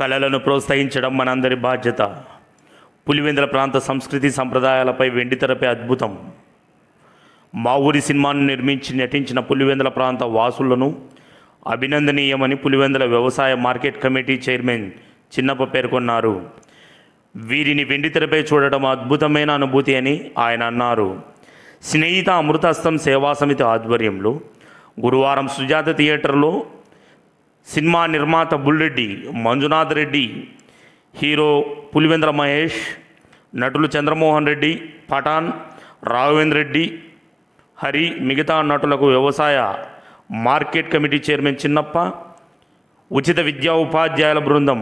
కళలను ప్రోత్సహించడం మనందరి బాధ్యత. పులివెందుల ప్రాంత సంస్కృతి సంప్రదాయాలపై వెండితెరపై అద్భుతం. మా ఊరి సినిమాను నిర్మించి నటించిన పులివెందుల ప్రాంత వాసులను అభినందనీయమని పులివెందుల వ్యవసాయ మార్కెట్ కమిటీ చైర్మన్ చిన్నప్ప పేర్కొన్నారు. వీరిని వెండితెరపై చూడడం అద్భుతమైన అనుభూతి అని ఆయన అన్నారు. స్నేహిత అమృతహస్తం సేవా సమితి ఆధ్వర్యంలో గురువారం సుజాత థియేటర్లో సినిమా నిర్మాత బుల్రెడ్డి మంజునాథ్ రెడ్డి, హీరో పులివెందుల మహేష్, నటులు చంద్రమోహన్ రెడ్డి, పఠాన్, రాఘవేంద్ర రెడ్డి, హరి, మిగతా నటులకు వ్యవసాయ మార్కెట్ కమిటీ చైర్మన్ చిన్నప్ప, ఉచిత విద్యా ఉపాధ్యాయుల బృందం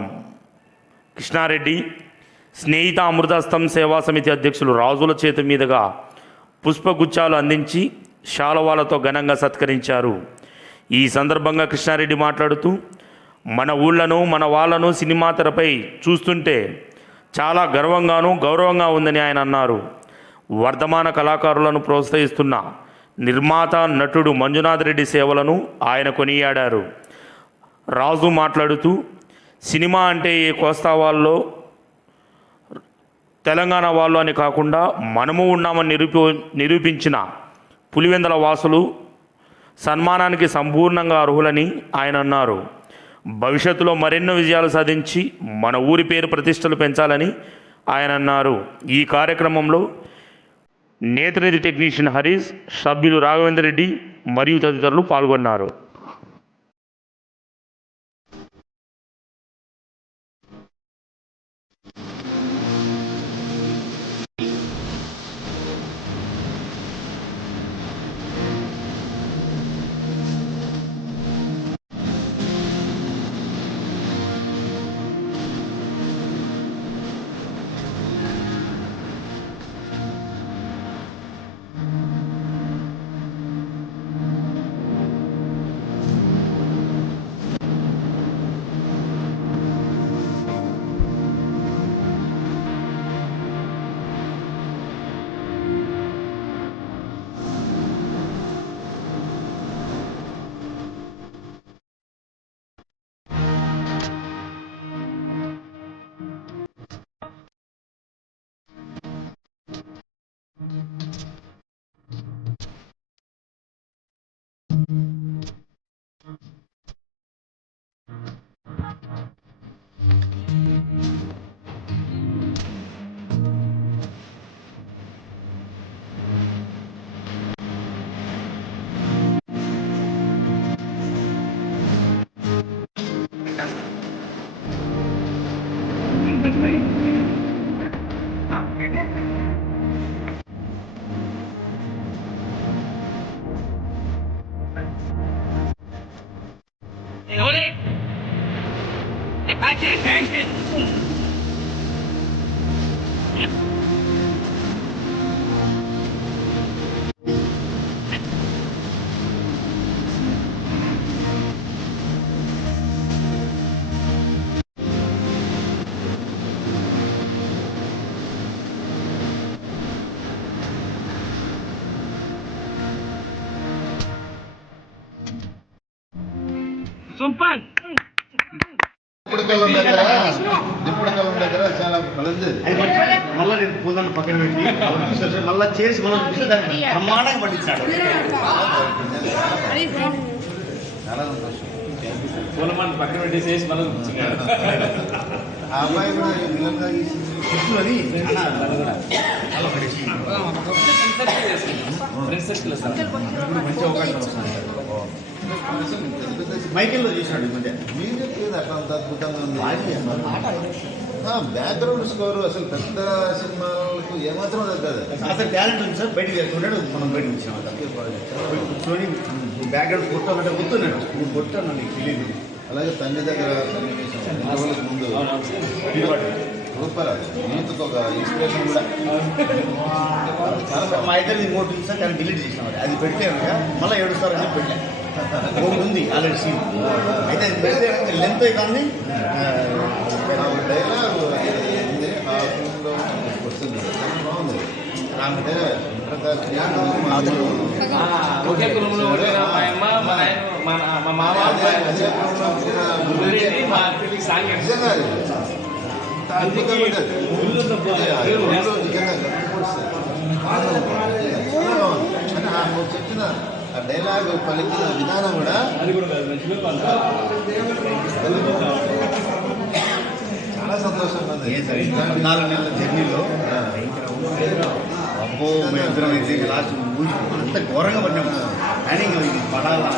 కృష్ణారెడ్డి, స్నేహిత అమృతహస్తం సేవా సమితి అధ్యక్షులు రాజుల చేతి మీదుగా పుష్పగుచ్చాలు అందించి శాలువాలతో ఘనంగా సత్కరించారు. ఈ సందర్భంగా కృష్ణారెడ్డి మాట్లాడుతూ, మన ఊళ్ళను మన వాళ్ళను సినిమా తెరపై చూస్తుంటే చాలా గౌరవంగా ఉందని ఆయన అన్నారు. వర్ధమాన కళాకారులను ప్రోత్సహిస్తున్న నిర్మాత నటుడు మంజునాథ్ రెడ్డి సేవలను ఆయన కొనియాడారు. రాజు మాట్లాడుతూ, సినిమా అంటే ఏ కోస్తా వాళ్ళు తెలంగాణ వాళ్ళు అని కాకుండా మనము ఉన్నామని నిరూపించిన పులివెందుల వాసులు సన్మానానికి సంపూర్ణంగా అర్హులని ఆయన అన్నారు. భవిష్యత్తులో మరెన్నో విజయాలు సాధించి మన ఊరి పేరు ప్రతిష్టలు పెంచాలని ఆయన అన్నారు. ఈ కార్యక్రమంలో నేత్రనిధి టెక్నీషియన్ హరీష్, సభ్యులు రాఘవేంద్ర రెడ్డి మరియు తదితరులు పాల్గొన్నారు. దిప్పుడు దగ్గర చాలా మళ్ళీ నేను పూలను పక్కన పెట్టి మళ్ళీ చేసి బ్రహ్మాండంగా పండించాడు. చాలా సంతోషం. పూలమాన్ని పక్కన పెట్టి చేసి మళ్ళీ ఆ అమ్మాయి కూడా విలన్గా అని మంచి అవకాశం వస్తుంది. మైకిల్లో చేసినాడు ఈ మధ్య. మ్యూజిక్ అట్లా అంత అద్భుతంగా ఉంది. బ్యాక్గ్రౌండ్ స్కోర్ అసలు పెద్ద సినిమాలకు ఏమాత్రం తగ్గదు. అసలు టాలెంట్ ఉంది సార్. బయటికి వెళ్తున్నాడు, మనం బయటకు వచ్చాము. కూర్చొని బ్యాక్గ్రౌండ్ కొట్టాలంటే గుర్తున్నాడు, కొట్టాను నీకు తెలియదు. అలాగే తండ్రి దగ్గర ముందు సూపర్. యూత్కి ఒక ఇన్స్పిరేషన్ కూడా. మా ఇద్దరు ఇంకోటి సార్ దాన్ని డిలీట్ చేసినాం. అది పెడితే మళ్ళీ ఏడుస్తారని పెట్టాను. ఉంది ఆల్రెడీ సీన్. అయితే అది పెడితే లెంత్ అవుతుంది. డైలాగ్ ఉంది ఆ ఫిల్మ్లో వస్తుంది. బాగుంది. అంటే ఒకే కులంలో మా అమ్మ, మా మామ, మా సాంగ్ నిజంగా అది ఇంత అద్భుతమైనది. అది ఊళ్ళో నిజంగా ఆనందం చాలా బాగుంది. అంటే నువ్వు చెప్పిన ఆ డైలాగ్ పలికిన విధానం కూడా అది కూడా కాదు మంచిగా చాలా సంతోషంగా ఉంది. 4 నెలల జర్నీలో అబ్బో మేమిద్దరం అయితే లాస్ట్ అంత ఘోరంగా పడినాము. కానీ ఇంకా ఇది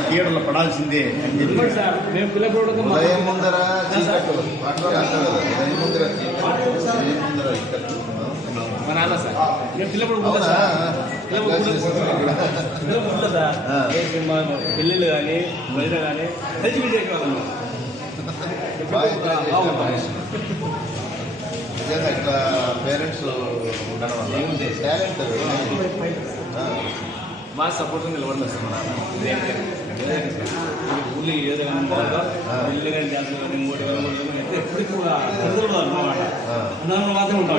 థియేటర్లో పడాల్సిందే అని చెప్పి సార్ మేము పిల్లప్పుడు ఉదయం ముందర చీకట్లు పాటలో రాస్తారు కదా, ఉదయం ముందర చీకట్లు, ఉదయం ముందర ఇక్కట్లు. మా నాన్న సార్ మేము పిల్లప్పుడు అవునా? సార్ ఏ సినిమా పెళ్ళిళ్ళు కానీ భజన కానీ కలిసి విజయవాళ్ళం నిజంగా ఇట్లా పేరెంట్స్ ఉండడం వల్ల టాలెంట్ బాగా సపోర్ట్గా నిలబడలేదు సార్ మా నాన్న ఊళ్ళో ఏదో కానీ పెళ్ళి కానీ డ్యాన్స్ కానీ ఇంకోటి కానీ ఎప్పుడు కూడా అన్నమాట అన్నమాట మాత్రం ఉంటాం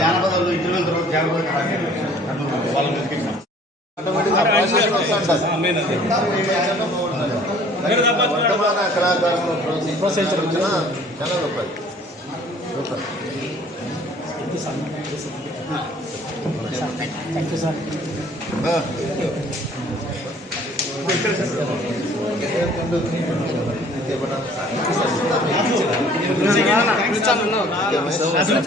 జానపదాలు ఇంటర్వ్యూ తర్వాత జానపద వాళ్ళని తీసుకెళ్ళినాం. వర్తమాన కళాకారులను ప్రోత్సహించడం చాలా గొప్పది. సూపర్. సార్